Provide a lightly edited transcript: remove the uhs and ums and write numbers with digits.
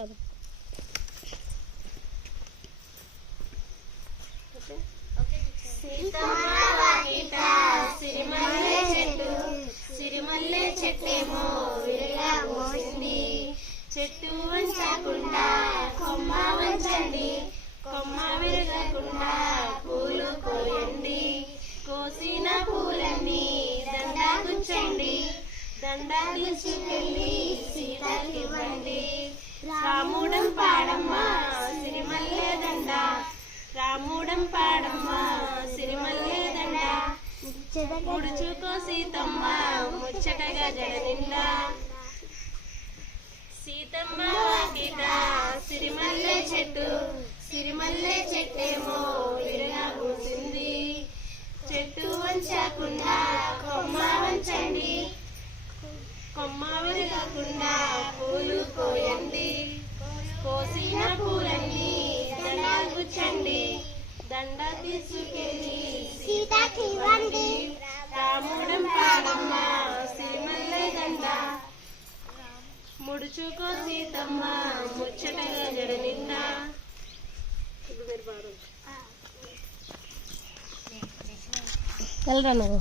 కదా. సిరిమల్లె చెట్టు సిరిమల్లె చెట్టేమో విరగా పోసింది. చెట్టు వంచకుండా కొమ్మ వంచండి, కొమ్మ విరగకుండా పూలు కోయండి. కోసిన పూలన్నీ దండ గుచ్చండి, దండ గుచ్చుకెళ్ళి సీతకివ్వండి. రాముడం పాడమ్మా సిరిమల్లె దండ, రాముడం పాడమ్మా సిరిమల్లె దండ. ముడుచుకో సీతమ్మ ముచ్చటగా జడ నిండా. సీతమ్మ వాకిట సిరిమల్లె చెట్టు, సిరిమల్లె చెట్టేమో విరగా పూసింది. చెట్టు వంచకుండా కొమ్మ వంచండి, కొమ్మ విరగకుండా పూలు కోయండి. కోసిన పూలన్నీ దండ గుచ్చండి, దండ తీసుకెళ్ళి సీతకివ్వండి. రాముడం పాడమ్మ సిరిమల్లె దండ, ముడుచుకో సీతమ్మ ముచ్చటగా జడ నిండా. వెళ్ళరా నువ్వు.